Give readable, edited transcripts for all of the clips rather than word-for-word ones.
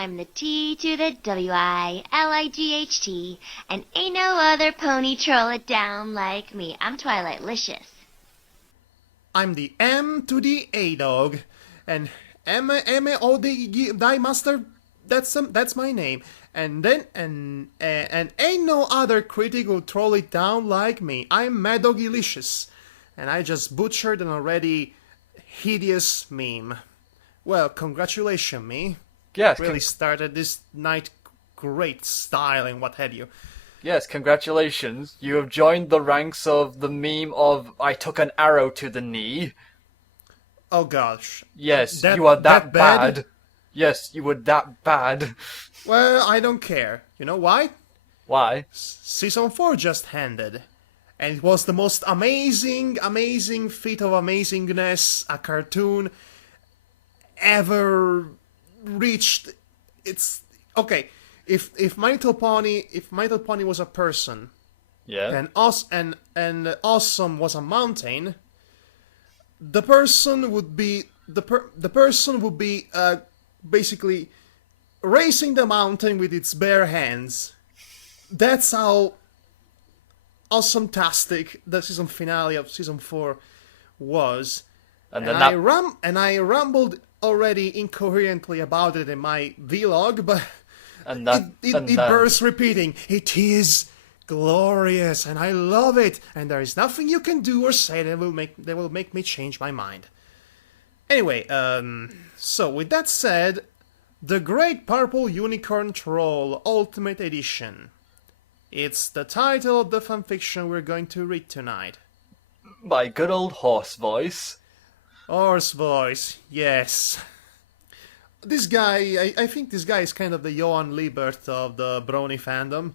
I'm the T to the WILIGHT, and ain't no other pony troll it down like me. I'm Twilightlicious. I'm the M to the A dog, and M-O-D thy master. That's my name. And ain't no other critic who'll troll it down like me. I'm Madhogilicious, and I just butchered an already hideous meme. Well, congratulations, me. Yes, Really started this night great style and what have you. yes, congratulations. You have joined the ranks of the meme of I took an arrow to the knee. Oh gosh. Yes, That- you are that that bad? bad. Yes, you were that bad. Well, I don't care. You know why? Why? Season 4 just ended. And it was the most amazing feat of amazingness a cartoon ever reached. It's okay. If My Little Pony was a person, Yeah. and awesome was a mountain, the person would be basically racing the mountain with its bare hands. That's how awesome-tastic the season finale of season 4 was. And And then I rambled already incoherently about it in my vlog, but it bears repeating. It is glorious, and I love it, and there is nothing you can do or say that will make me change my mind. Anyway, so with that said, The Great Purple Unicorn Troll Ultimate Edition. It's the title of the fanfiction we're going to read tonight. my good old horse voice. Horse voice, yes. This guy, I think this guy is kind of the Johan Liebert of the Brony fandom.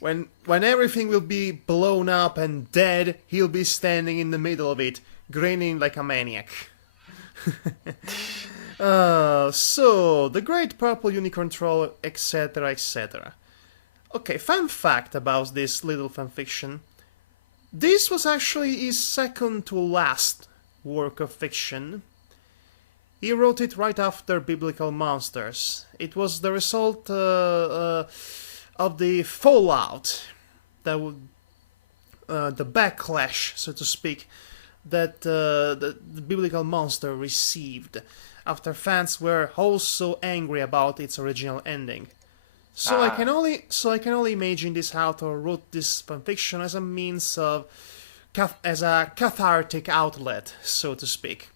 When everything will be blown up and dead, he'll be standing in the middle of it, grinning like a maniac. So, The Great Purple Unicorn Troll, etc., etc. Okay, fun fact about this little fanfiction. This was actually his second to last work of fiction. He wrote it right after Biblical Monsters. It was the result of the fallout, that the backlash, so to speak, that the Biblical Monster received after fans were also angry about its original ending. So I can only imagine this author wrote this fanfiction as a means of as a cathartic outlet, so to speak.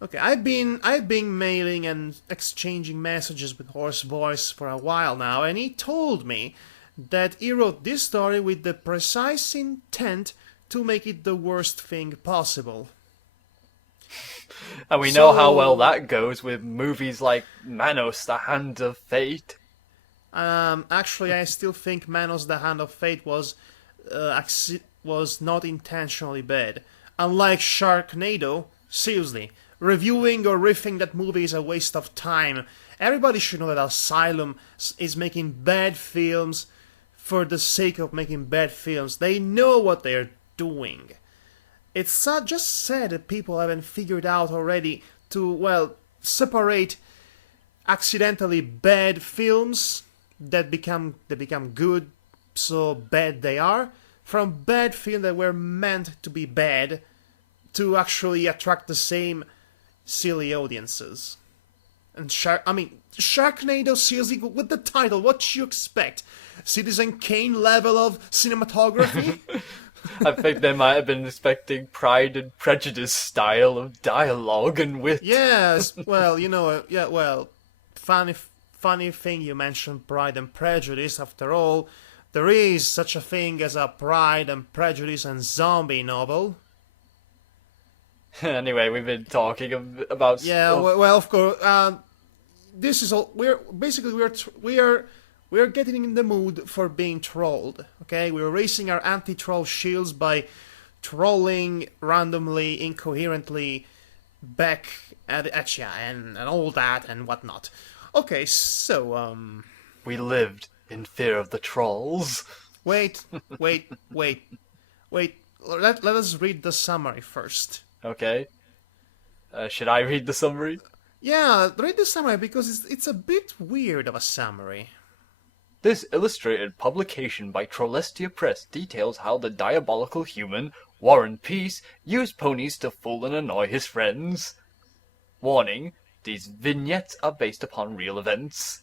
Okay, I've been mailing and exchanging messages with Horse Voice for a while now, and he told me that he wrote this story with the precise intent to make it the worst thing possible. And we know how well that goes with movies like Manos, The Hand of Fate. Actually, I still think Manos the Hand of Fate was not intentionally bad. Unlike Sharknado, seriously, reviewing or riffing that movie is a waste of time. Everybody should know that Asylum is making bad films for the sake of making bad films. They know what they're doing. It's just sad that people haven't figured out already to, well, separate accidentally bad films that become good, so bad they are, from bad films that were meant to be bad to actually attract the same silly audiences. And Sharknado, seriously, with the title, what you expect? Citizen Kane level of cinematography? I think they might have been expecting Pride and Prejudice style of dialogue and wit. Yes, well, funny thing you mentioned Pride and Prejudice. After all, there is such a thing as a Pride and Prejudice and zombie novel. Anyway, we've been talking about Yeah, stuff. well, of course. This is all. We're getting in the mood for being trolled. Okay, we're raising our anti-troll shields by trolling randomly, incoherently back at ya and all that and whatnot. Okay, so We lived in fear of the trolls. wait. Let us read the summary first. Okay. Should I read the summary? Yeah, read the summary because it's a bit weird of a summary. This illustrated publication by Lectio Press details how the diabolical human, Warren Peace, used ponies to fool and annoy his friends. Warning, these vignettes are based upon real events.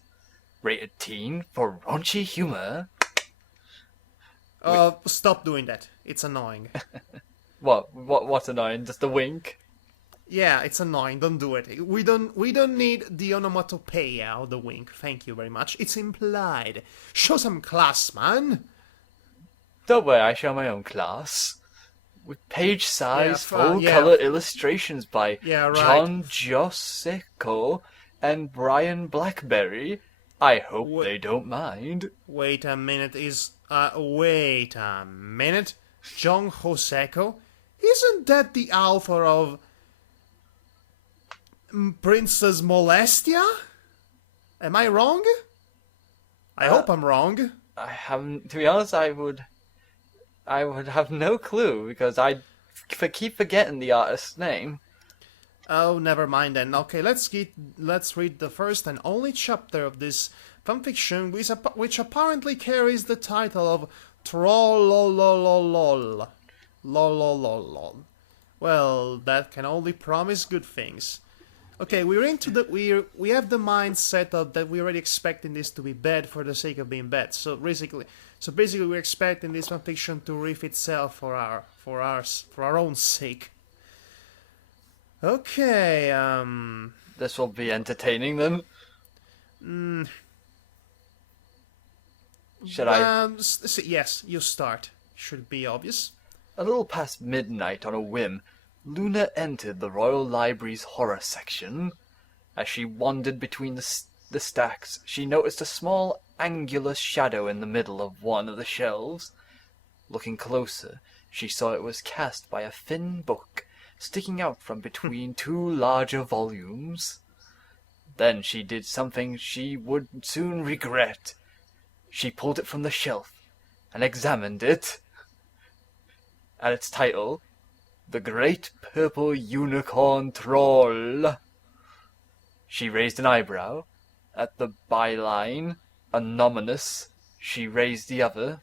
Rated teen for raunchy humor. Stop doing that. It's annoying. What's annoying? Just a wink? Yeah, it's annoying. Don't do it. We don't need the onomatopoeia of the wink. Thank you very much. It's implied. Show some class, man. Don't worry, I show my own class. With page-size, Yeah, full-color illustrations by Yeah, right. John Joseko and Brian Blackberry. I hope they don't mind. Wait a minute. Wait a minute. John Joseko? Isn't that the author of Princess Molestia? Am I wrong? I hope I'm wrong. I haven't. To be honest, I would have no clue because I keep forgetting the artist's name. Oh, never mind then. Okay, let's read the first and only chapter of this fanfiction, which apparently carries the title of Trollolololol. Lolololol. Well, that can only promise good things. Okay, we have the mindset of that we're already expecting this to be bad for the sake of being bad. So basically we're expecting this fanfiction to riff itself for our own sake. Okay, This will be entertaining then. Should I? Yes, you start. Should be obvious. A little past midnight on a whim, Luna entered the Royal Library's horror section. As she wandered between the stacks, she noticed a small angular shadow in the middle of one of the shelves. Looking closer, she saw it was cast by a thin book, sticking out from between two larger volumes. Then she did something she would soon regret. She pulled it from the shelf and examined it. At its title, The Great Purple Unicorn Troll. She raised an eyebrow. At the byline, Anonymous, she raised the other.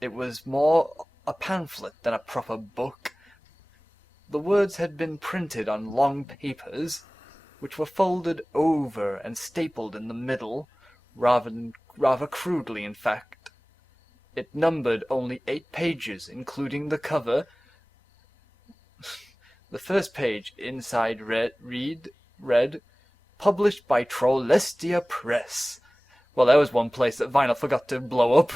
It was more a pamphlet than a proper book. The words had been printed on long papers, which were folded over and stapled in the middle, rather crudely in fact. It numbered only 8 pages, including the cover. The first page inside read, published by Lectio Press. Well, there was one place that vinyl forgot to blow up.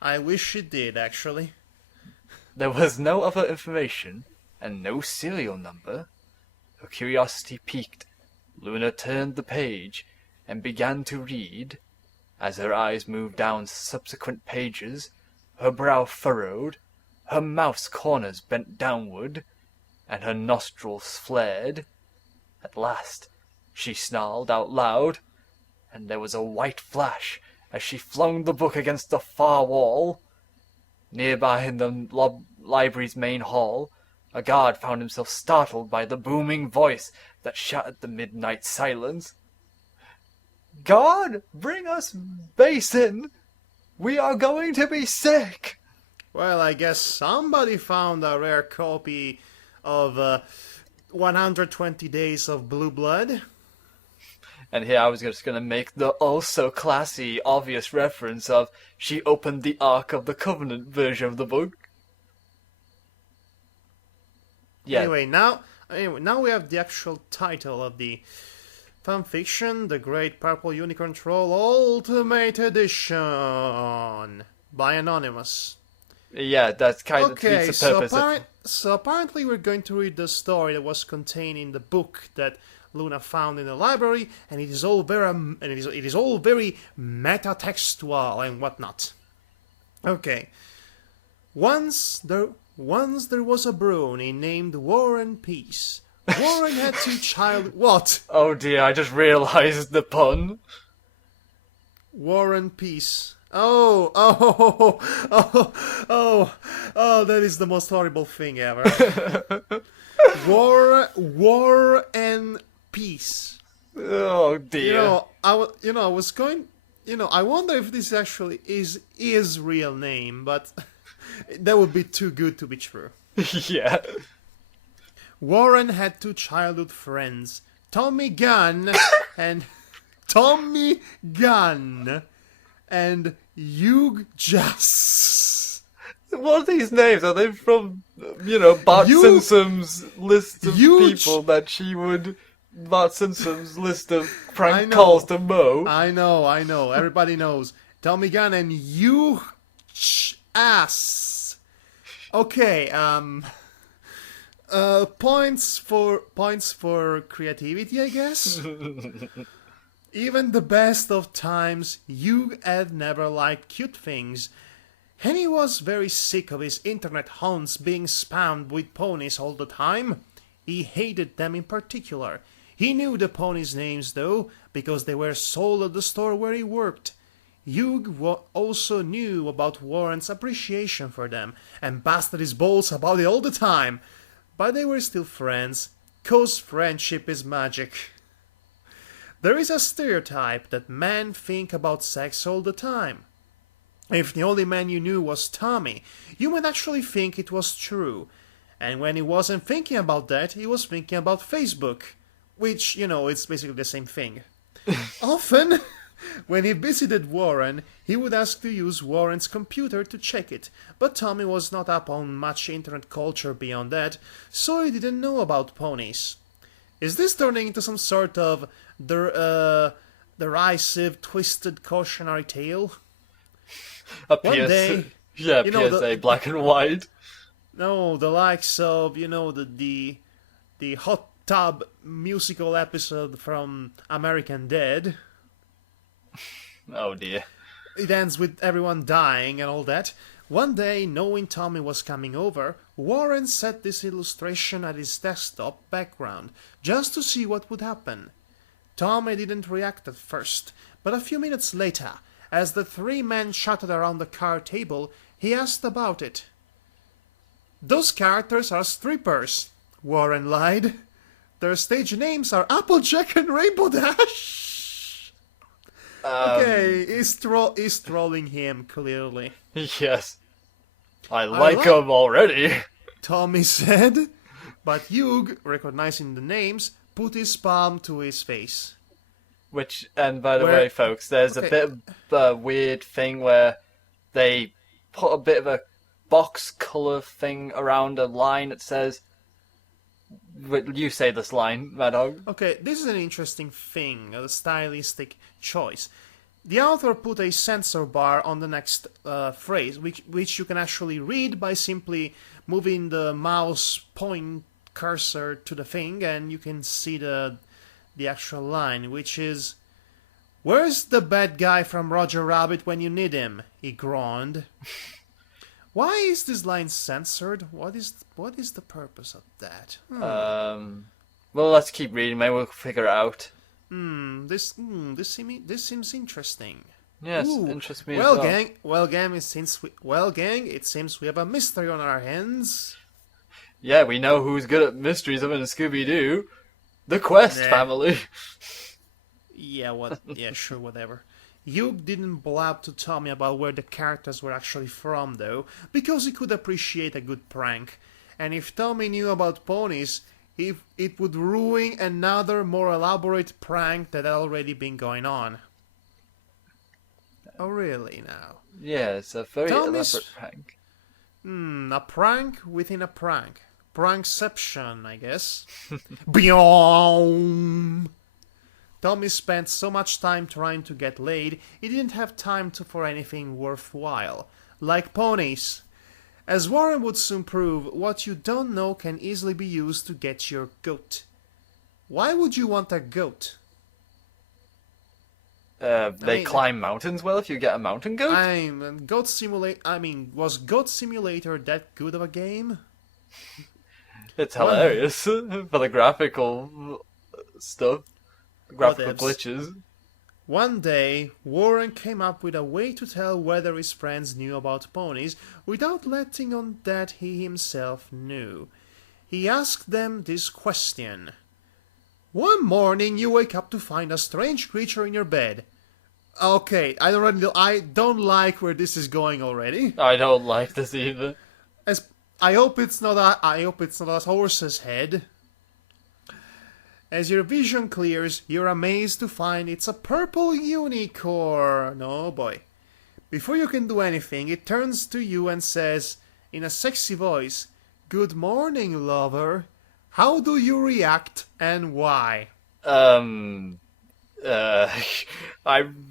I wish it did, actually. There was no other information, and no serial number. Her curiosity piqued. Luna turned the page, and began to read. As her eyes moved down subsequent pages, her brow furrowed, her mouth's corners bent downward, and her nostrils flared. At last, she snarled out loud, and there was a white flash as she flung the book against the far wall. Nearby in the library's main hall, a guard found himself startled by the booming voice that shattered the midnight silence. "Guard, bring us basin! We are going to be sick!" Well, I guess somebody found a rare copy of 120 Days of Blue Blood. And here I was just going to make the also classy, obvious reference of she opened the Ark of the Covenant version of the book. Yeah. Anyway, now we have the actual title of the fanfiction, The Great Purple Unicorn Troll Ultimate Edition by Anonymous. Yeah, that's kind of Okay, defeats the purpose. so apparently we're going to read the story that was contained in the book that Luna found in the library, and it is all very metatextual and whatnot. Okay. Once there was a brony named Warren Peace. Warren had 2 children. What? Oh dear, I just realized the pun. Warren Peace. Oh, that is the most horrible thing ever. War and peace. Oh dear. I was going. I wonder if this actually is his real name, but that would be too good to be true. Yeah. Warren had two childhood friends, Tommy Gunn and Tommy Gunn and Hugh Jass. What are these names? Are they from, Bart You- Simpson's list of Huge- people that she would... Bart Simpson's list of I prank know. calls to Mo? I know. Everybody knows. Tommy Gunn and Hugh Jass. Okay, points for creativity, I guess. Even the best of times, Hugh had never liked cute things, and he was very sick of his internet haunts being spammed with ponies all the time. He hated them in particular. He knew the ponies' names though, because they were sold at the store where he worked. Hugh also knew about Warren's appreciation for them, and busted his balls about it all the time. But they were still friends, 'cause friendship is magic. There is a stereotype that men think about sex all the time. If the only man you knew was Tommy, you might actually think it was true. And when he wasn't thinking about that, he was thinking about Facebook. Which, it's basically the same thing. Often, when he visited Warren, he would ask to use Warren's computer to check it, but Tommy was not up on much internet culture beyond that, so he didn't know about ponies. Is this turning into some sort of derisive, twisted cautionary tale? A One PS... day, Yeah, you know, PSA, black and white. No, the likes of, the hot tub musical episode from American Dad. Oh dear. It ends with everyone dying and all that. One day, knowing Tommy was coming over, Warren set this illustration at his desktop background, just to see what would happen. Tommy didn't react at first, but a few minutes later, as the three men chatted around the card table, he asked about it. "Those characters are strippers," Warren lied. "Their stage names are Applejack and Rainbow Dash." Okay, he's trolling him, clearly. Yes. I like 'em already. Tommy said, but Hugh, recognizing the names, put his palm to his face. Which, and by the Where- way, folks, there's a okay. bit of a weird thing where they put a bit of a box color thing around a line that says... You say this line, Madhog. Okay, this is an interesting thing, a stylistic choice. The author put a censor bar on the next phrase, which you can actually read by simply moving the mouse point cursor to the thing, and you can see the actual line, which is, "Where's the bad guy from Roger Rabbit when you need him?" he groaned. Why is this line censored? What is the purpose of that? Well, let's keep reading, maybe we'll figure it out. This seems interesting. Yes, Ooh. interests me Well, as well. gang, it seems we have a mystery on our hands. Yeah, we know who's good at mysteries other than Scooby-Doo. The Quest Nah. family. Yeah, sure, whatever. Hugh didn't blab to Tommy about where the characters were actually from, though, because he could appreciate a good prank. And if Tommy knew about ponies, it would ruin another more elaborate prank that had already been going on. Oh, really, now? Yeah, it's a very Tommy's- elaborate prank. A prank within a prank. Prankception, I guess. Byoom! Tommy spent so much time trying to get laid, he didn't have time for anything worthwhile. Like ponies. As Warren would soon prove, what you don't know can easily be used to get your goat. Why would you want a goat? They mean- climb mountains well if you get a mountain goat? Was Goat Simulator that good of a game? It's hilarious for the graphical stuff. Graphical Whatevs. glitches. One day, Warren came up with a way to tell whether his friends knew about ponies without letting on that he himself knew. He asked them this question. One morning you wake up to find a strange creature in your bed. Okay, I don't like where this is going already. I don't like this either. As I hope it's not a horse's head. As your vision clears, you're amazed to find it's a purple unicorn. Oh boy. Before you can do anything, it turns to you and says, in a sexy voice, "Good morning, lover. How do you react and why?" I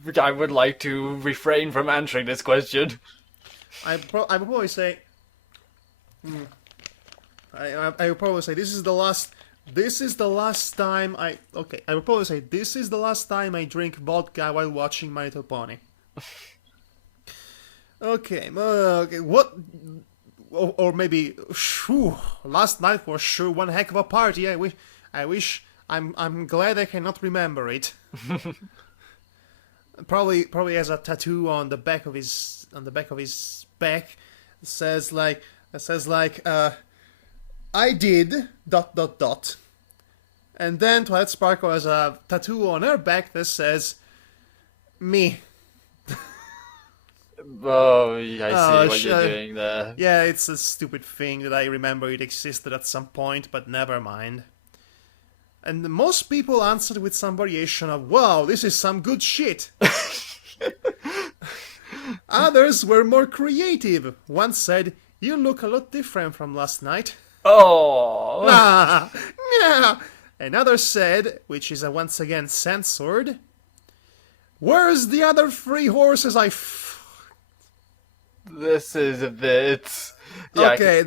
would like to refrain from answering this question. I would probably say, I would probably say this is the last time I would probably say this is the last time I drink vodka while watching My Little Pony. Okay, what? Or maybe, last night was sure one heck of a party. I'm glad I cannot remember it. Probably has a tattoo on the back of his back. It says like I did ... And then Twilight Sparkle has a tattoo on her back that says me. Oh, I see what you're doing there. Yeah, it's a stupid thing that I remember it existed at some point, but never mind. And most people answered with some variation of, "Wow, this is some good shit." Others were more creative. One said, "You look a lot different from last night." Oh. Yeah. Another said, which is once again censored, "Where's the other 3 horses I This is a bit... Yeah,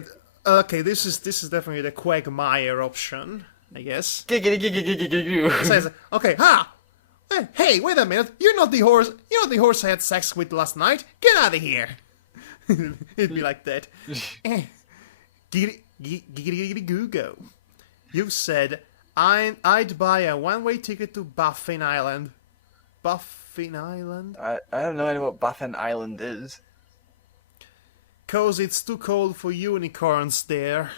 Okay, this is definitely the Quagmire option, I guess. Giggity. Says, okay, hey, wait a minute, you're not the horse I had sex with last night. Get out of here. It'd be like that. Giggity goo go. You said, I'd buy a one-way ticket to Baffin Island. Baffin Island? I have no idea what Baffin Island is. 'Cause it's too cold for unicorns there.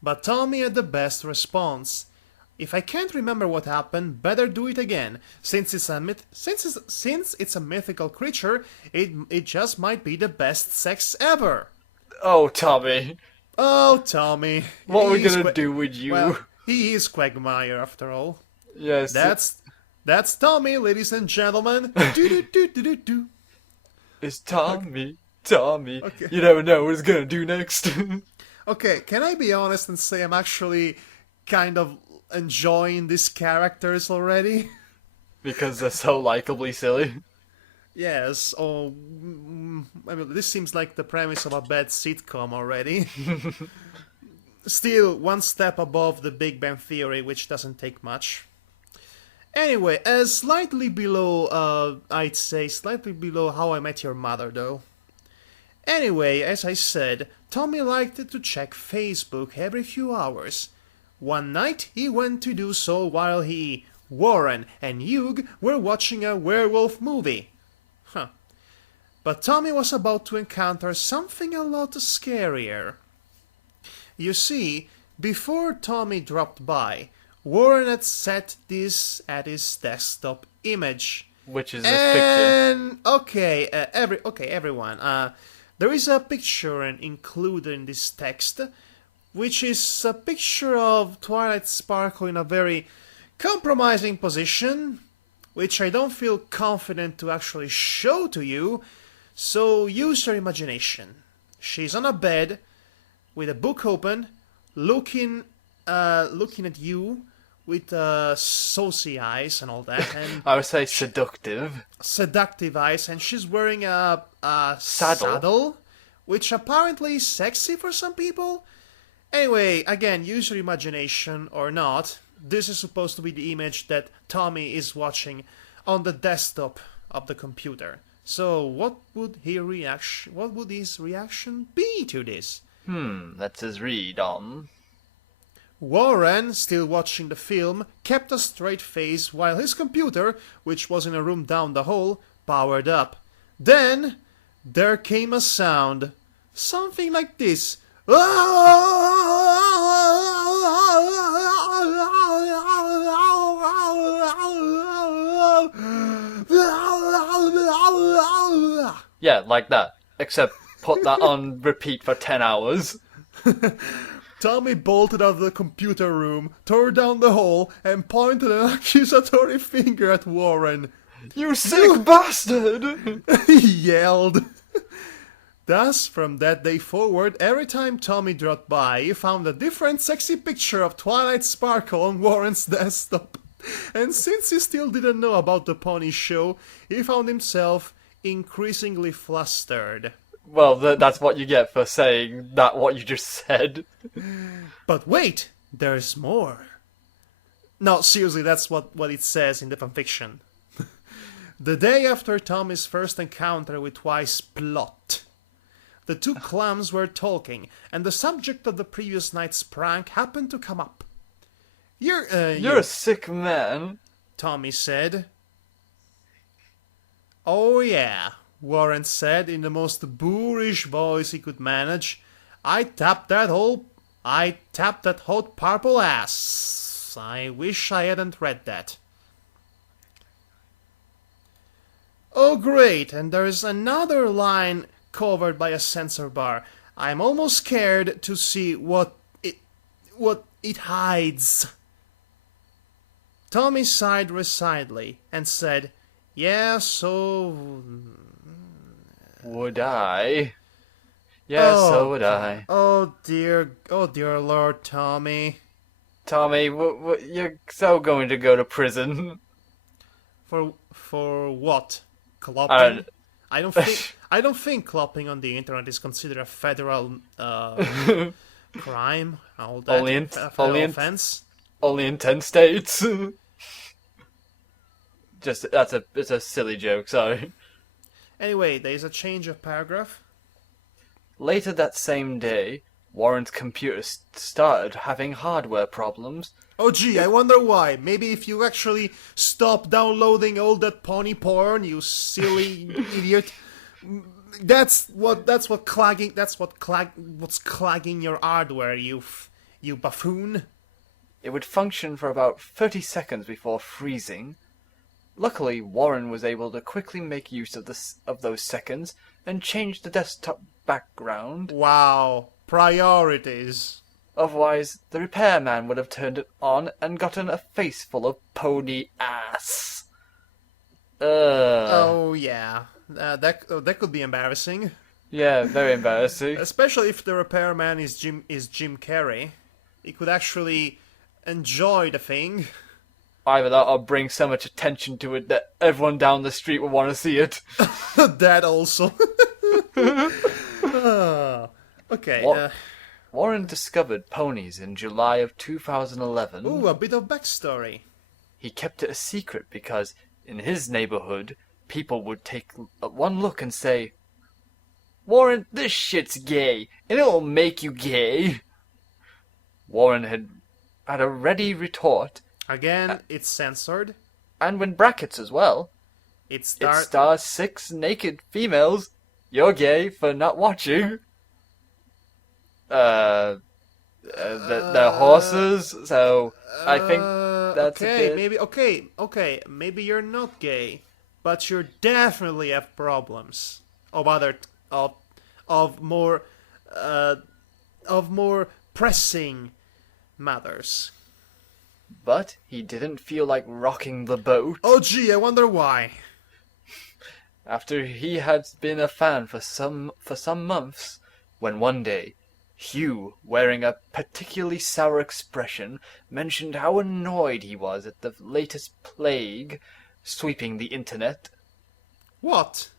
But Tommy had the best response. If I can't remember what happened, better do it again. Since it's a mythical creature, it just might be the best sex ever. Oh, Tommy. Oh, Tommy. What are we gonna do with you? Well, he is Quagmire after all. Yes. That's Tommy, ladies and gentlemen. Do. It's Tommy. Tommy. Okay. You never know what he's gonna do next. Okay, can I be honest and say I'm actually kind of enjoying these characters already? Because they're so likably silly. Yes, I mean, this seems like the premise of a bad sitcom already. Still, one step above the Big Bang Theory, which doesn't take much. Anyway, slightly below, I'd say slightly below How I Met Your Mother, though. Anyway, as I said, Tommy liked to check Facebook every few hours. One night he went to do so while he, Warren, and Hugh were watching a werewolf movie. But Tommy was about to encounter something a lot scarier. You see, before Tommy dropped by, Warren had set this at his desktop image. Which is this picture. Okay, everyone. There is a picture included in this text, which is a picture of Twilight Sparkle in a very compromising position, which I don't feel confident to actually show to you, so use your imagination. She's on a bed, with a book open, looking at you with saucy eyes and all that, and I would say seductive eyes, and she's wearing a Saddle. which apparently is sexy for some people. Anyway, again, use your imagination or not. This is supposed to be the image that Tommy is watching on the desktop of the computer. So, what would his reaction be to this? That's his read on. Warren, still watching the film, kept a straight face while his computer, which was in a room down the hall, powered up. Then, there came a sound. Something like this. Yeah, like that. Except put that on repeat for 10 hours. Tommy bolted out of the computer room, tore down the hole, and pointed an accusatory finger at Warren. You sick bastard! He yelled. Thus, from that day forward, every time Tommy dropped by, he found a different sexy picture of Twilight Sparkle on Warren's desktop. And since he still didn't know about the pony show, he found himself increasingly flustered. Well, that's what you get for saying that what you just said. But wait, there's more. No, seriously, that's what it says in the fanfiction. The day after Tommy's first encounter with Twice Plot, the two clams were talking, and the subject of the previous night's prank happened to come up. You're a sick man, Tommy said. Oh yeah, Warren said in the most boorish voice he could manage. I tapped that hot purple ass. I wish I hadn't read that. Oh great, and there's another line covered by a censor bar. I'm almost scared to see what it hides. Tommy sighed resignedly and said, yeah, so... Would I? Yeah, so would I. Oh dear Lord, Tommy. Tommy, you're so going to go to prison. For what? Clopping? I don't think clopping on the internet is considered a federal crime. All that federal offense. Only in 10 states. It's a silly joke, sorry. Anyway, there's a change of paragraph. Later that same day, Warren's computer started having hardware problems. Oh gee, I wonder why. Maybe if you actually stop downloading all that pony porn, you silly idiot. What's clogging your hardware, you buffoon. It would function for about 30 seconds before freezing. Luckily, Warren was able to quickly make use of those seconds and change the desktop background. Wow, priorities. Otherwise, the repairman would have turned it on and gotten a face full of pony ass. Oh yeah, that could be embarrassing. Yeah, very embarrassing. Especially if the repairman is Jim Carrey. He could actually enjoy the thing. Either that or bring so much attention to it that everyone down the street will want to see it. That also. Okay. Warren discovered ponies in July of 2011. Ooh, a bit of backstory. He kept it a secret because, in his neighborhood, people would take one look and say, Warren, this shit's gay, and it'll make you gay. Warren had a ready retort. Again, it's censored. And with brackets as well. It stars 6 naked females. You're gay for not watching. They're horses, so I think that's okay. a bit... Maybe you're not gay, but you definitely have problems of more pressing matters. But he didn't feel like rocking the boat. Oh gee, I wonder why. After he had been a fan for some months, when one day, Hugh, wearing a particularly sour expression, mentioned how annoyed he was at the latest plague sweeping the internet. What?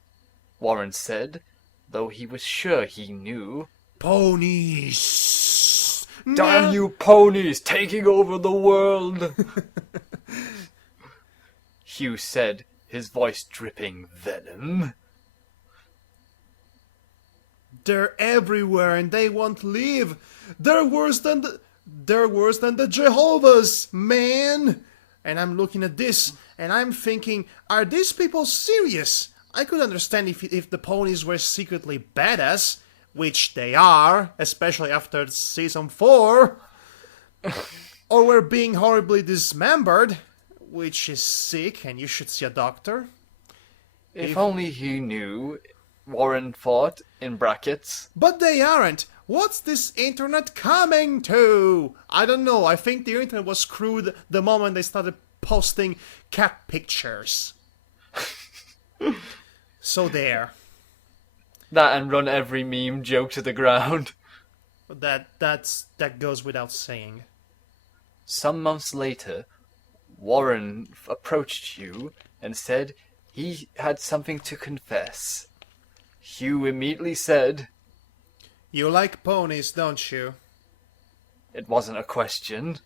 Warren said, though he was sure he knew. Ponies! Damn you ponies, taking over the world! Hugh said, his voice dripping venom. They're everywhere and they won't leave. They're worse than the Jehovah's, man. And I'm looking at this and I'm thinking, are these people serious? I could understand if the ponies were secretly badass, which they are, especially after season 4, or were being horribly dismembered, which is sick and you should see a doctor. If only he knew. Warren thought, in brackets. But they aren't. What's this internet coming to? I don't know. I think the internet was screwed the moment they started posting cat pictures. So there. That and run every meme joke to the ground. That goes without saying. Some months later, Warren approached Hugh and said he had something to confess. Hugh immediately said, You like ponies, don't you? it wasn't a question.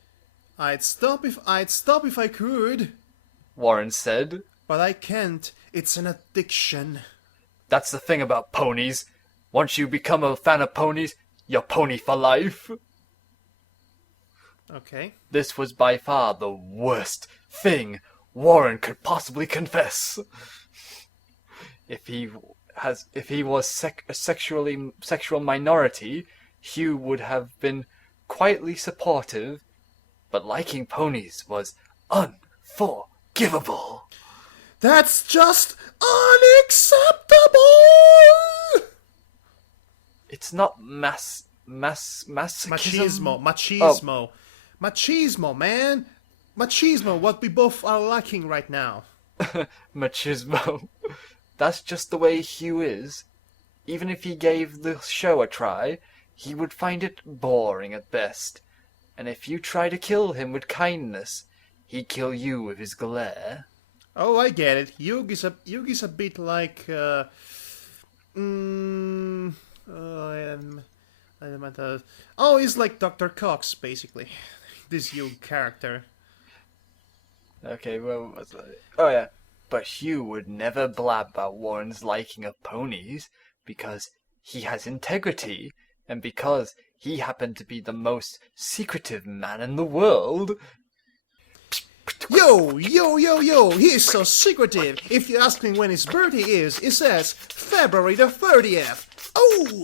I'd stop if I could, Warren said, but I can't. It's an addiction. that's the thing about ponies. Once you become a fan of ponies, you're pony for life. Okay. This was by far the worst thing Warren could possibly confess. If he was a sexual minority, Hugh would have been quietly supportive, but liking ponies was unforgivable. That's just unacceptable! It's not masochism. Machismo, man. Machismo, what we both are lacking right now. Machismo. That's just the way Hugh is. Even if he gave the show a try, he would find it boring at best. And if you try to kill him with kindness, he'd kill you with his glare. Oh, I get it. Yugi's a bit like he's like Dr. Cox, basically. This Yug character. Okay, well, oh yeah. But Hugh would never blab about Warren's liking of ponies, because he has integrity, and because he happened to be the most secretive man in the world. Yo, he's so secretive. If you ask him when his birthday is, he says February the 30th. Oh!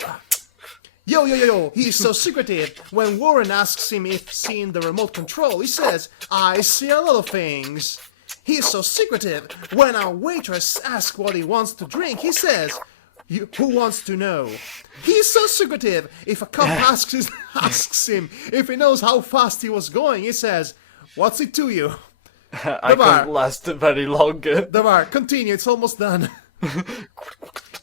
Yo, he's so secretive. When Warren asks him if seeing the remote control, he says, I see a lot of things. He's so secretive. When our waitress asks what he wants to drink, he says, who wants to know? He's so secretive. If a cop asks him if he knows how fast he was going, he says, what's it to you? I couldn't last very longer. Davar, continue, it's almost done.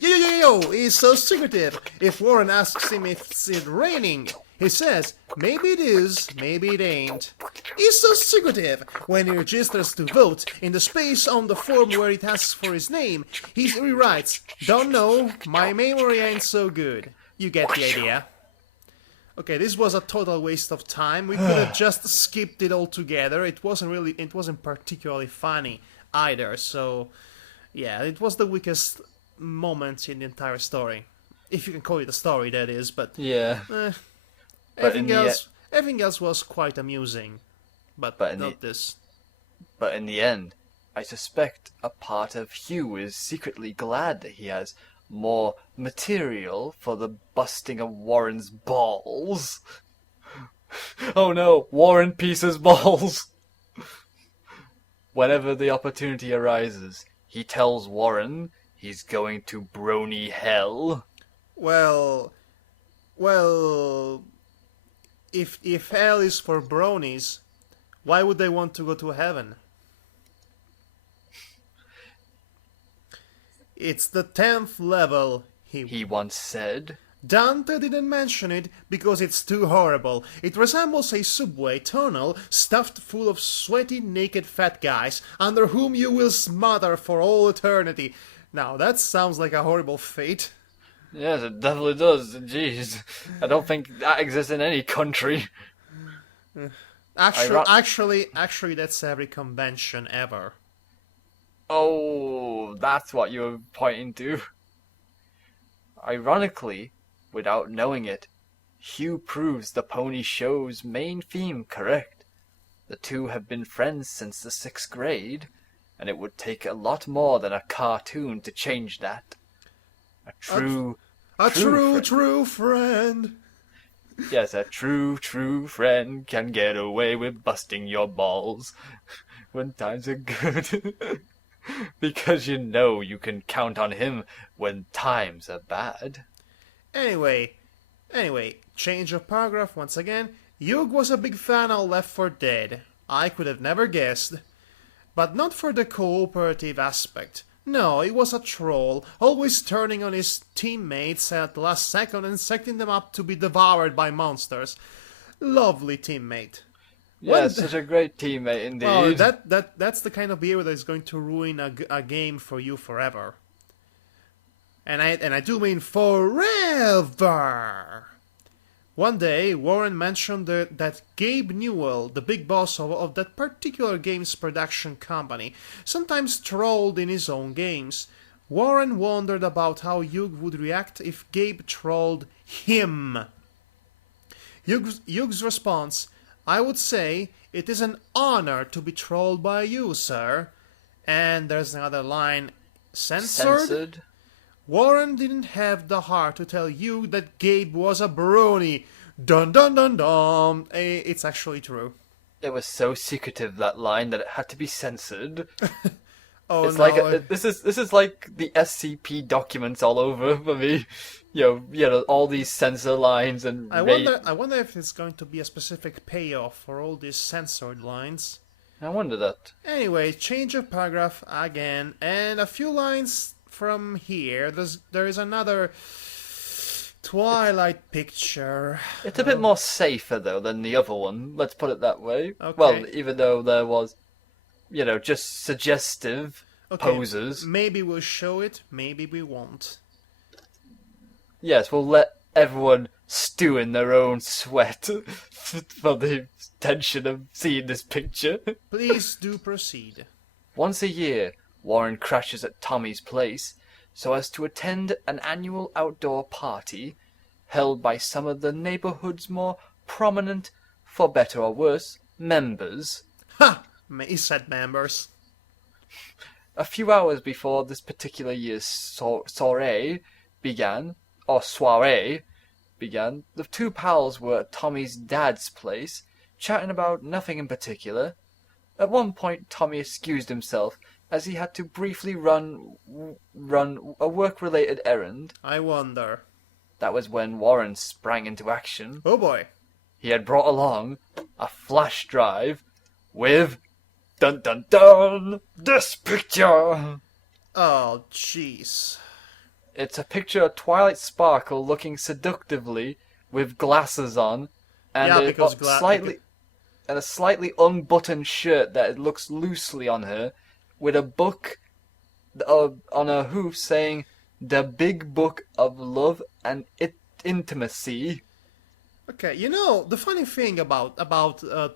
Yo, he's so secretive. If Warren asks him if it's raining, he says, maybe it is, maybe it ain't. He's so secretive. When he registers to vote, in the space on the form where it asks for his name, he rewrites, don't know, my memory ain't so good. You get the idea. Okay, this was a total waste of time. We could have just skipped it altogether. It wasn't particularly funny either, so yeah, it was the weakest moment in the entire story. If you can call it a story, that is, but yeah. Everything else was quite amusing, but not this. But in the end, I suspect a part of Hugh is secretly glad that he has more material for the busting of Warren's balls. Oh no, Warren pieces balls! Whenever the opportunity arises, he tells Warren he's going to brony hell. Well, if hell is for bronies, why would they want to go to heaven? It's the 10th level, he once said. Dante didn't mention it because it's too horrible. It resembles a subway tunnel stuffed full of sweaty, naked fat guys under whom you will smother for all eternity. Now, that sounds like a horrible fate. Yes, it definitely does. Jeez. I don't think that exists in any country. Actually, that's every convention ever. Oh, that's what you're pointing to. Ironically, without knowing it, Hugh proves the pony show's main theme correct. The two have been friends since the 6th grade, and it would take a lot more than a cartoon to change that. A true friend. Yes, a true friend can get away with busting your balls when times are good. Because you know you can count on him when times are bad. Anyway, change of paragraph once again. Hugh was a big fan of Left 4 Dead. I could have never guessed. But not for the cooperative aspect. No, he was a troll, always turning on his teammates at the last second and setting them up to be devoured by monsters. Lovely teammate. Yeah, such a great teammate indeed. Well, that's the kind of behavior that is going to ruin a game for you forever. And I do mean forever. One day, Warren mentioned that Gabe Newell, the big boss of that particular games production company, sometimes trolled in his own games. Warren wondered about how Hugh would react if Gabe trolled him. Hugh's response: "I would say it is an honor to be trolled by you, sir." And there's another line, censored? Warren didn't have the heart to tell Hugh that Gabe was a brony. Dun dun dun dun. It's actually true. It was so secretive, that line, that it had to be censored. Oh, it's no. like this is like the SCP documents all over for me. You know, all these censor lines and. I wonder if it's going to be a specific payoff for all these censored lines. I wonder that. Anyway, change of paragraph again, and a few lines from here. There is another Twilight picture. It's a bit more safer though than the other one. Let's put it that way. Okay. Well, even though there was, just suggestive poses. Maybe we'll show it. Maybe we won't. Yes, we'll let everyone stew in their own sweat for the tension of seeing this picture. Please do proceed. Once a year, Warren crashes at Tommy's place so as to attend an annual outdoor party held by some of the neighborhood's more prominent, for better or worse, members. Ha! He said members. A few hours before this particular year's soiree began, the two pals were at Tommy's dad's place, chatting about nothing in particular. At one point, Tommy excused himself as he had to briefly run a work-related errand. I wonder. That was when Warren sprang into action. Oh boy. He had brought along a flash drive with, dun dun dun, this picture. Oh, jeez. It's a picture of Twilight Sparkle looking seductively with glasses on, and a slightly unbuttoned shirt that looks loosely on her, with a book on her hoof saying, "The Big Book of Love and Intimacy." Okay, the funny thing about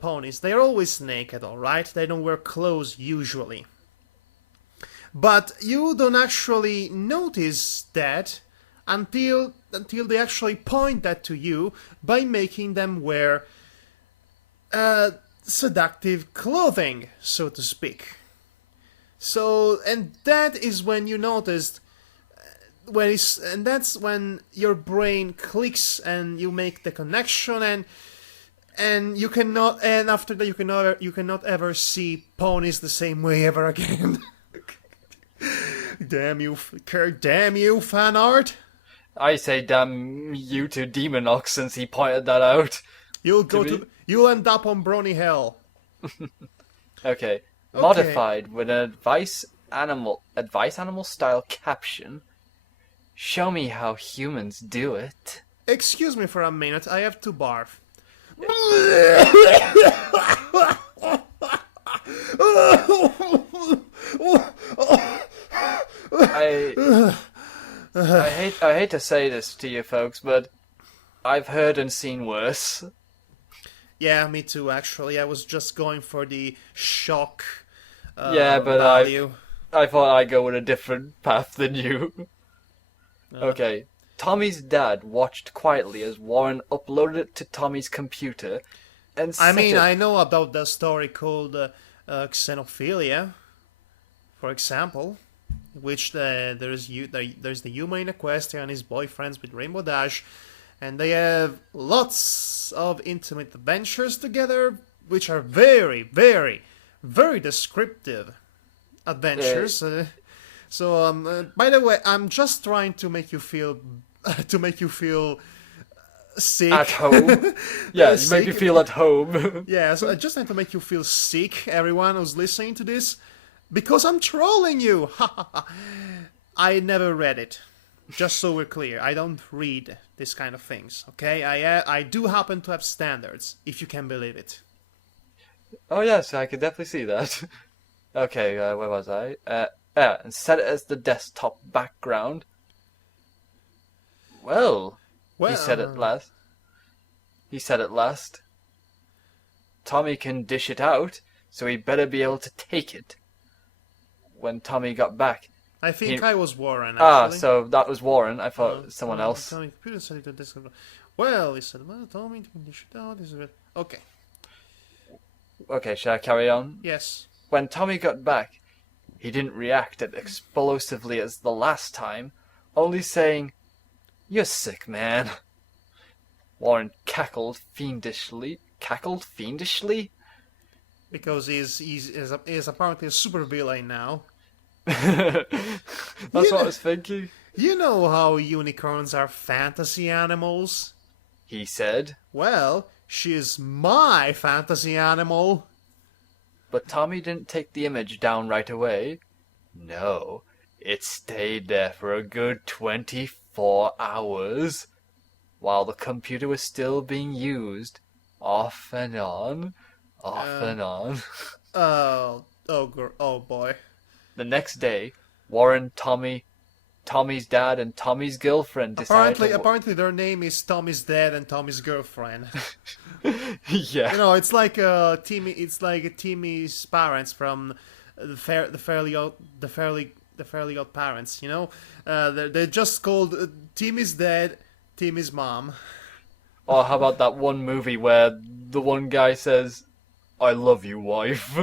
ponies, they're always naked, alright? They don't wear clothes usually. But you don't actually notice that until they actually point that to you by making them wear seductive clothing, so to speak. So, and that is when you noticed, and that's when your brain clicks and you make the connection, and you cannot, and after that you cannot ever see ponies the same way ever again. Damn you, fan art! I say damn you to Demonox since he pointed that out. You'll end up on Brony Hell. Okay. Modified with an advice animal style caption. Show me how humans do it. Excuse me for a minute, I have to barf. I hate to say this to you folks, but I've heard and seen worse. Yeah, me too, actually. I was just going for the shock but value. I thought I'd go with a different path than you. Okay. Tommy's dad watched quietly as Warren uploaded it to Tommy's computer and I know about the story called Xenophilia, for example, which there's the Yuma in Equestria and his boyfriends with Rainbow Dash, and they have lots of intimate adventures together, which are very, very, very descriptive. adventures. By the way, I'm just trying to make you feel sick. At home. Yeah, you make me Sick. feel at home. Yeah, so I just have to make you feel sick, everyone who's listening to this, because I'm trolling you. I never read it. Just so we're clear, I don't read this kind of things. Okay, I do happen to have standards, if you can believe it. Oh yes, I can definitely see that. Okay, where was I? Yeah, and set it as the desktop background. Well, Well, he said at last. He said at last. Tommy can dish it out, so he better be able to take it. When Tommy got back. I think I was Warren. Ah, Actually. so that was Warren. I thought someone else. Tommy computer said it to this. Well, he said, well, Tommy can dish it out. This is it. Okay. Okay, shall I carry on? Yes. When Tommy got back, he didn't react as explosively as the last time, only saying, "You're sick, man." Warren cackled fiendishly. Cackled fiendishly? Because he's apparently a super villain now. That's what I was thinking. You know how unicorns are fantasy animals? He said. Well, she's my fantasy animal. But Tommy didn't take the image down right away. No, it stayed there for a good 24 hours, while the computer was still being used, off and on, off and on. Oh boy. The next day, Warren, Tommy's dad, and Tommy's girlfriend decided Apparently their name is Tommy's dad and Tommy's girlfriend. Yeah. You know, it's like Timmy's parents from the Fairly Odd Parents. You know, they're just called Timmy's dad, Timmy's mom. Or how about that one movie where the one guy says, "I love you, wife."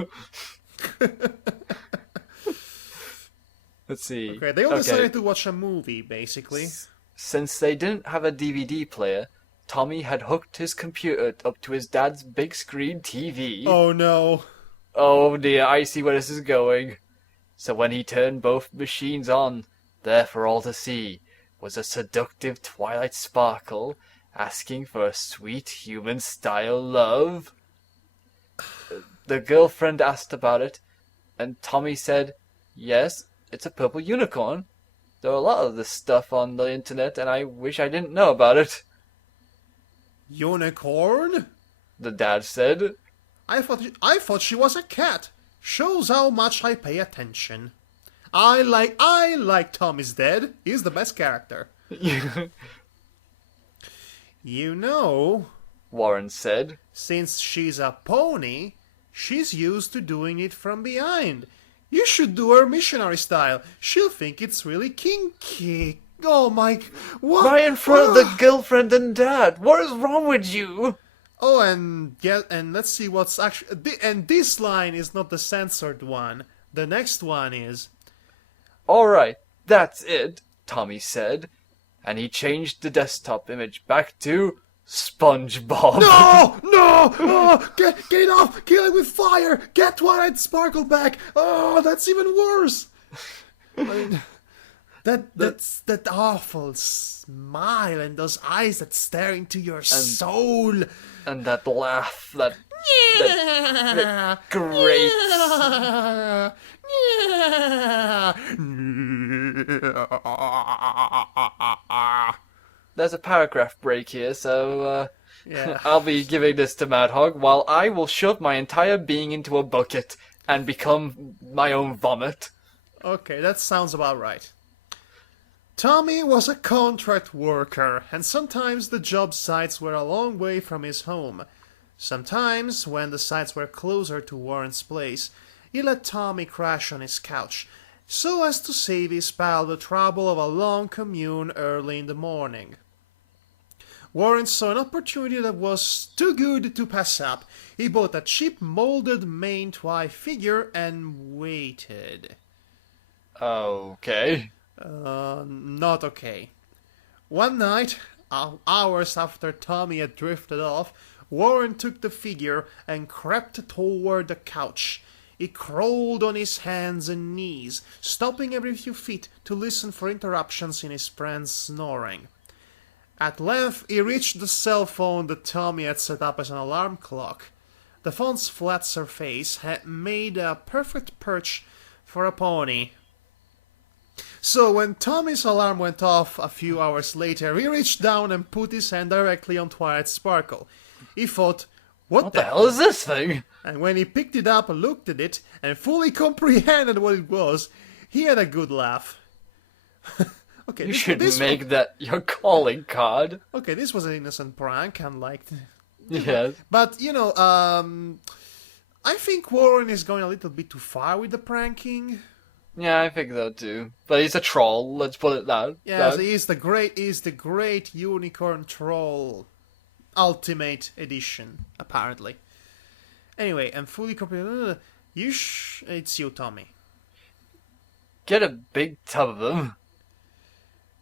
Let's see. Okay, they all decided to watch a movie, basically. Since they didn't have a DVD player, Tommy had hooked his computer up to his dad's big screen TV. Oh no. Oh dear, I see where this is going. So when he turned both machines on, there for all to see was a seductive twilight sparkle asking for a sweet human-style love. The girlfriend asked about it, and Tommy said, "Yes, it's a purple unicorn. There are a lot of this stuff on the internet, and I wish I didn't know about it." Unicorn? The dad said. I thought she was a cat. Shows how much I pay attention. I like Tommy's dad. He's the best character. You know, Warren said. Since she's a pony, she's used to doing it from behind. You should do her missionary style. She'll think it's really kinky. Oh my... What? Right in front of the girlfriend and dad. What is wrong with you? Oh, and let's see what's actually... And this line is not the censored one. The next one is... Alright, that's it, Tommy said. And he changed the desktop image back to SpongeBob. No! No! Oh, get it off! Kill it with fire! Get Twilight Sparkle back! Oh, that's even worse! I mean, that's that awful smile and those eyes that stare into your soul. And that laugh, that great... There's a paragraph break here, so Yeah. I'll be giving this to Madhog, while I will shove my entire being into a bucket and become my own vomit. Okay, that sounds about right. Tommy was a contract worker, and sometimes the job sites were a long way from his home. Sometimes, when the sites were closer to Warren's place, he let Tommy crash on his couch, so as to save his pal the trouble of a long commute early in the morning. Warren saw an opportunity that was too good to pass up. He bought a cheap molded Maine toy figure and waited. Okay. Not okay. One night, hours after Tommy had drifted off, Warren took the figure and crept toward the couch. He crawled on his hands and knees, stopping every few feet to listen for interruptions in his friend's snoring. At length, he reached the cell phone that Tommy had set up as an alarm clock. The phone's flat surface had made a perfect perch for a pony. So when Tommy's alarm went off a few hours later, he reached down and put his hand directly on Twilight Sparkle. He thought, what the hell is this thing? And when he picked it up, looked at it, and fully comprehended what it was, he had a good laugh. Okay, You should make that your calling card. Okay, this was an innocent prank, unlike... Yes. But, I think Warren is going a little bit too far with the pranking. Yeah, I think so too. But he's a troll, let's put it that. Yes, he's the great unicorn troll. Ultimate edition, apparently. Anyway, I'm fully comprehended. It's you, Tommy. Get a big tub of them.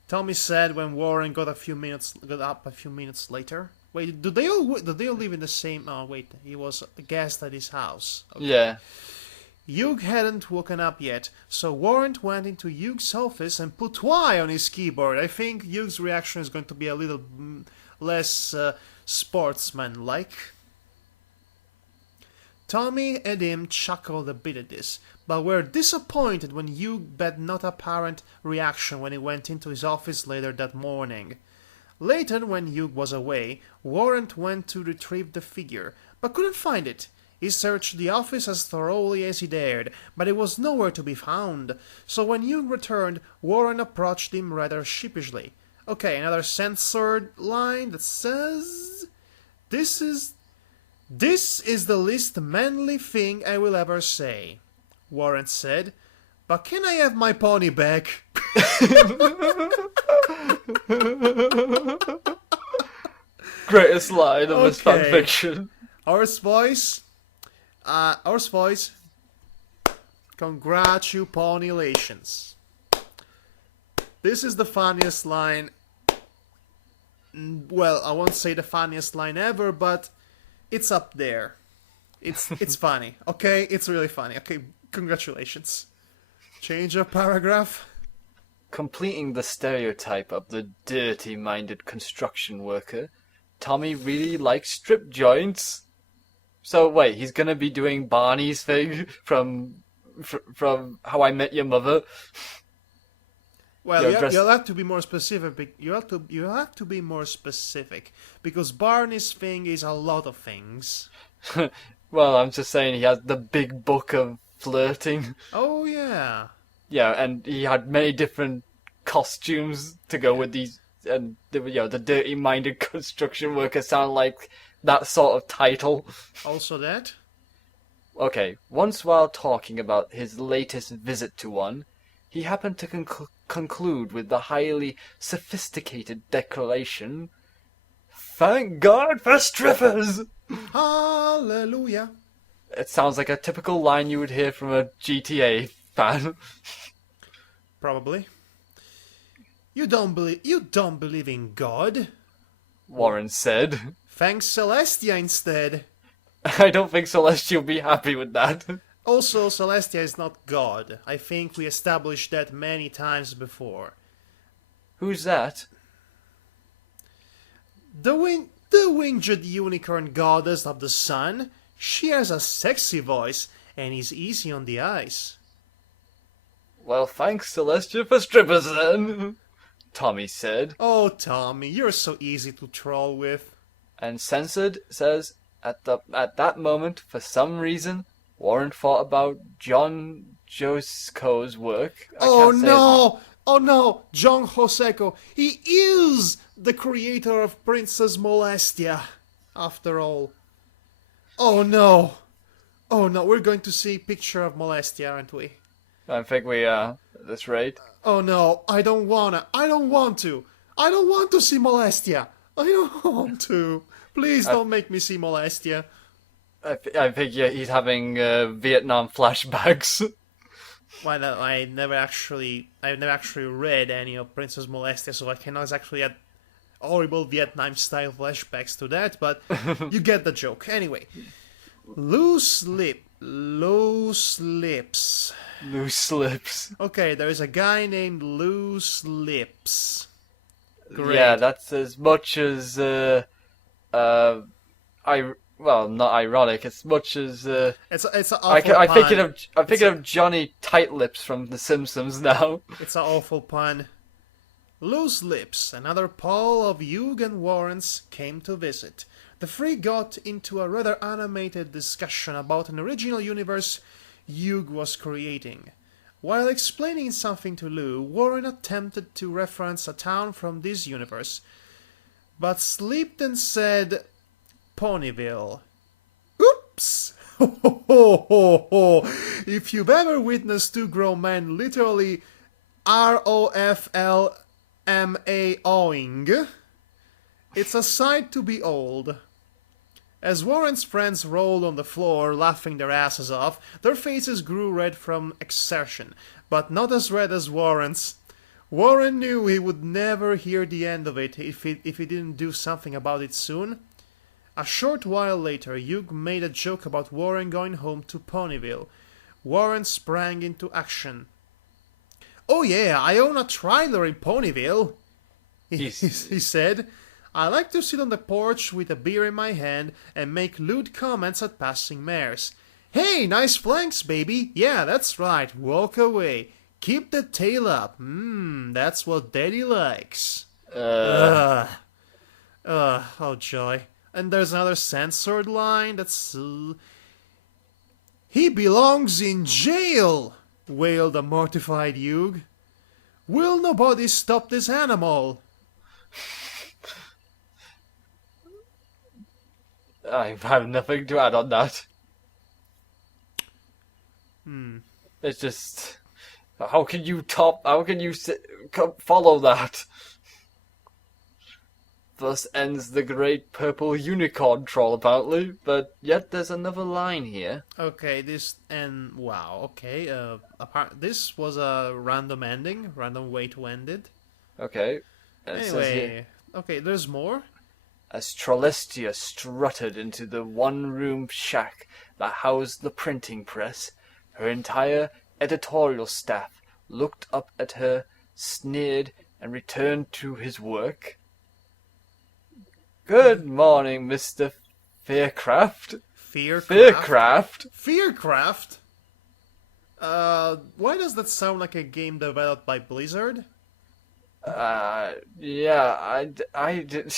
Tommy said when Warren got up a few minutes later. Wait, do they all live in the same? Oh, wait, he was a guest at his house. Okay. Yeah. Hugh hadn't woken up yet, so Warren went into Hugh's office and put Y on his keyboard. I think Hugh's reaction is going to be a little less sportsman-like. Tommy and him chuckled a bit at this, but were disappointed when Hugh had not apparent reaction when he went into his office later that morning. Later, when Hugh was away, Warren went to retrieve the figure, but couldn't find it. He searched the office as thoroughly as he dared, but it was nowhere to be found. So when Hugh returned, Warren approached him rather sheepishly. Okay, another censored line that says... This is the least manly thing I will ever say, Warren said. But can I have my pony back? Greatest line of his Okay. fanfiction. Horse voice, congratulations. This is the funniest line. Well, I won't say the funniest line ever, but it's up there. It's funny, okay? It's really funny. Okay, congratulations. Change of paragraph. Completing the stereotype of the dirty-minded construction worker, Tommy really likes strip joints. So wait, he's gonna be doing Barney's thing from How I Met Your Mother. Well, You're you'll have to be more specific. You have to be more specific because Barney's thing is a lot of things. Well, I'm just saying he has the big book of flirting. Oh yeah. Yeah, and he had many different costumes to go with these, and the dirty-minded construction worker sound like that sort of title. Also that. Okay, once while talking about his latest visit to one, he happened to conclude with the highly sophisticated declaration, "Thank God for strippers!" Hallelujah. It sounds like a typical line you would hear from a GTA fan. Probably. You don't believe in God? Warren said. Thanks Celestia instead. I don't think Celestia will be happy with that. Also, Celestia is not God. I think we established that many times before. Who's that? The winged unicorn goddess of the sun. She has a sexy voice and is easy on the eyes. Well, thanks, Celestia, for strippers then, Tommy said. Oh, Tommy, you're so easy to troll with. And Censored says, at that moment, for some reason, Warren thought about John Josko's work. Oh no, John Joseco. He is the creator of Princess Molestia, after all. Oh no, we're going to see a picture of Molestia, aren't we? I think we are, at this rate. Oh no, I don't want to see Molestia. I don't want to. Please don't make me see Molestia. I think he's having Vietnam flashbacks. Well, I've never actually read any of Princess Molestia, so I cannot actually add horrible Vietnam-style flashbacks to that, but you get the joke. Anyway, loose lip Loose lips. Loose lips. Okay, there is a guy named Loose Lips. Great. Yeah, that's as much as well, not ironic. As much as It's an awful I'm pun. thinking of Johnny Tight Lips from The Simpsons now. It's an awful pun. Loose Lips, another pal of Hugh and Warren's, came to visit. The three got into a rather animated discussion about an original universe Hugh was creating. While explaining something to Lou, Warren attempted to reference a town from this universe, but slipped and said Ponyville. Oops! Ho ho ho ho ho! If you've ever witnessed two grown men literally ROFLMAOing, it's a sight to behold. As Warren's friends rolled on the floor, laughing their asses off, their faces grew red from exertion, but not as red as Warren's. Warren knew he would never hear the end of it if he didn't do something about it soon. A short while later, Hugh made a joke about Warren going home to Ponyville. Warren sprang into action. "Oh yeah, I own a trailer in Ponyville," he said. "I like to sit on the porch with a beer in my hand and make lewd comments at passing mares. Hey, nice flanks, baby. Yeah, that's right. Walk away. Keep the tail up. That's what Daddy likes." Oh joy. And there's another censored line that's... "He belongs in jail," wailed a mortified Hugh. "Will nobody stop this animal?" I have nothing to add on that. It's just, how can you follow that? Thus ends the great purple unicorn troll, apparently, but yet there's another line here. Okay, this was a random ending, random way to end it. Okay. And it says here, Anyway, okay, there's more. as Trolestia strutted into the one-room shack that housed the printing press, her entire editorial staff looked up at her, sneered, and returned to his work. "Good morning, Mr. Fearcraft." Fearcraft? Fearcraft? Why does that sound like a game developed by Blizzard? Yeah, I did.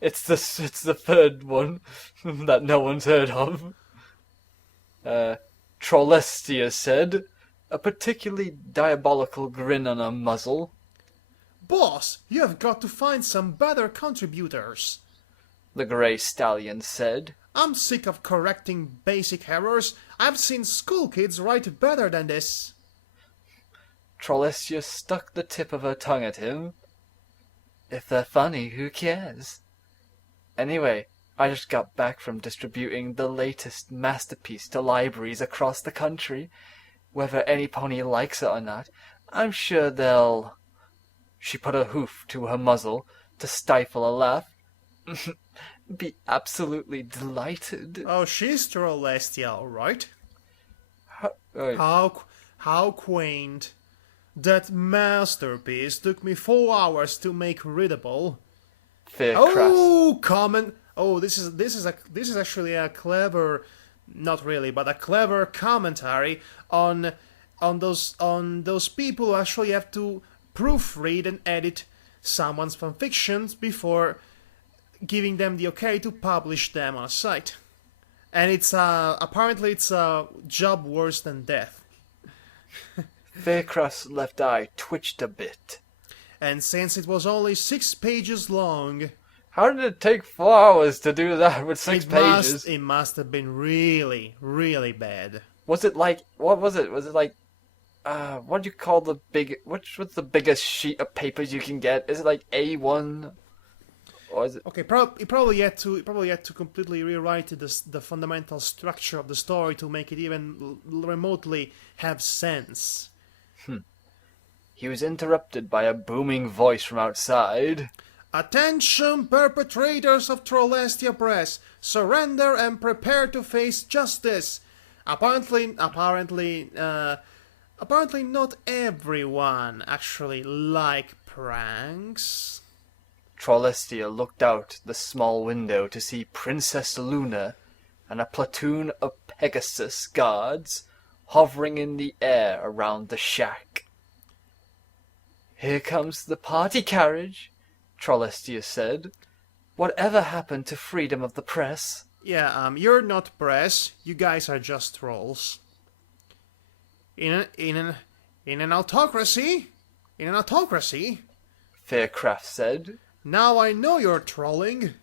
It's the third one that no one's heard of. Trolestia said, a particularly diabolical grin on her muzzle. "Boss, you have got to find some better contributors," The grey stallion said. "I'm sick of correcting basic errors. I've seen school kids write better than this." Trolestia stuck the tip of her tongue at him. "If they're funny, who cares? Anyway, I just got back from distributing the latest masterpiece to libraries across the country. Whether any pony likes it or not, I'm sure they'll..." She put a hoof to her muzzle to stifle a laugh. "Be absolutely delighted." Oh, she's Trolestia, all right. Right. How quaint. That masterpiece took me 4 hours to make readable. Fearcraft. Oh, comment. Oh, this is actually a clever, not really, but a clever commentary on those people who actually have to proofread and edit someone's fanfictions before giving them the okay to publish them on a site. And it's apparently it's a job worse than death. Fearcraft's left eye twitched a bit. And since it was only 6 pages long, How did it take 4 hours to do that with 6 pages? it must have been really, really bad. Was it like, what was it? Was it like, what do you call the what's the biggest sheet of papers you can get? Is it like A1? Or is it? Okay, he probably had to completely rewrite the fundamental structure of the story to make it even remotely have sense. He was interrupted by a booming voice from outside. "Attention, perpetrators of Trolestia Press! Surrender and prepare to face justice! Apparently not everyone actually like pranks. Trollestia looked out the small window to see Princess Luna and a platoon of Pegasus guards hovering in the air around the shack. "Here comes the party carriage," Trollestia said. "Whatever happened to freedom of the press?" Yeah, you're not press. You guys are just trolls. In an autocracy, Faircraft said. now I know you're trolling.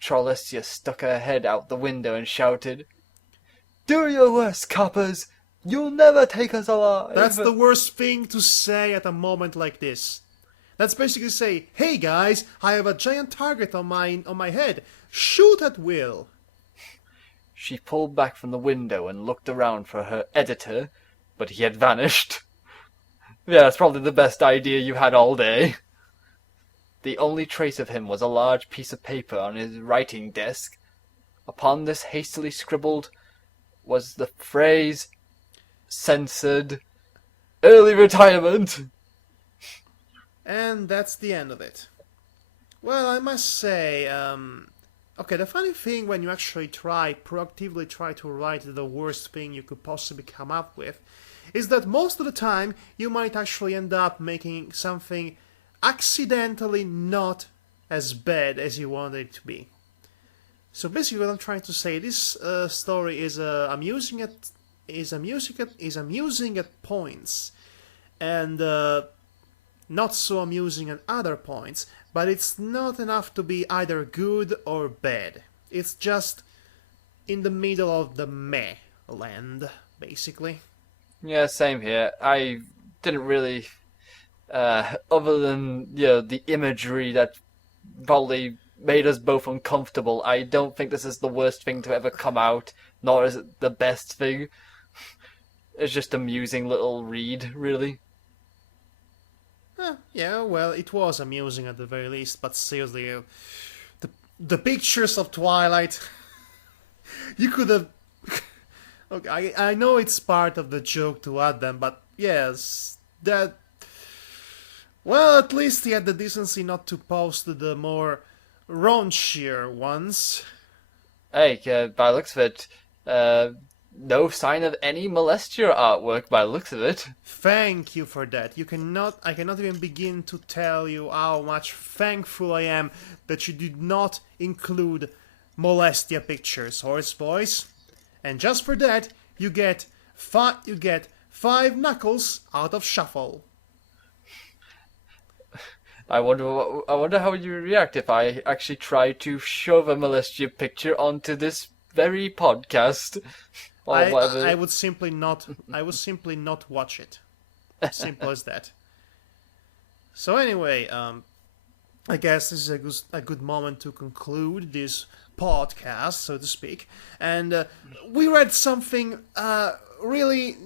Trollestia stuck her head out the window and shouted, "Do your worst, coppers! You'll never take us alive!" That's the worst thing to say at a moment like this. That's basically say, hey guys, I have a giant target on my head. Shoot at will. She pulled back from the window and looked around for her editor, but he had vanished. Yeah, that's probably the best idea you had all day. The only trace of him was a large piece of paper on his writing desk. Upon this hastily scribbled was the phrase, "Censored, early retirement." And that's the end of it. Well, I must say, okay, the funny thing when you actually proactively try to write the worst thing you could possibly come up with, is that most of the time you might actually end up making something accidentally not as bad as you wanted it to be. So basically what I'm trying to say, this story is amusing at points, and not so amusing at other points, but it's not enough to be either good or bad. It's just in the middle of the meh land, basically. Yeah, same here. I didn't really, other than, the imagery that probably made us both uncomfortable, I don't think this is the worst thing to ever come out, nor is it the best thing. It's just amusing little read, really. Yeah, well, it was amusing at the very least, but seriously, the pictures of Twilight, you could have... Okay, I know it's part of the joke to add them, but yes, that... Well, at least he had the decency not to post the more raunchier ones. Hey, by the looks of it, no sign of any molestia artwork by the looks of it. Thank you for that. I cannot even begin to tell you how much thankful I am that you did not include molestia pictures, horse boys. And just for that, you get 5 knuckles out of shuffle. I wonder how you react if I actually try to shove a molestia picture onto this very podcast. Or whatever. I would simply not watch it. Simple as that. So anyway, I guess this is a good moment to conclude this podcast, so to speak. And we read something really,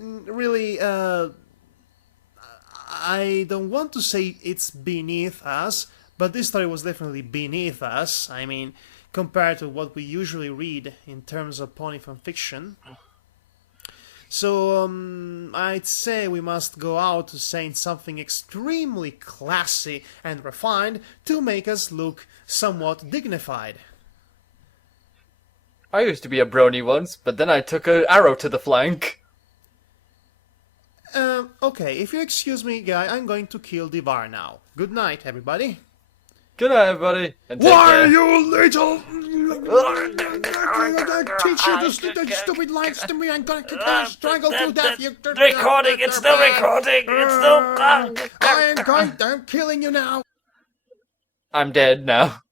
I don't want to say it's beneath us, but this story was definitely beneath us. I mean, compared to what we usually read in terms of pony fanfiction. So, I'd say we must go out to saying something extremely classy and refined to make us look somewhat dignified. I used to be a brony once, but then I took an arrow to the flank. Okay, if you excuse me, guy, I'm going to kill Divar now. Good night, everybody. Good night, everybody. And take Why, care. you little... teach you the stupid lines to me. I'm gonna strangle to death. Recording, it's still recording. It's still... I'm killing you now. I'm dead now.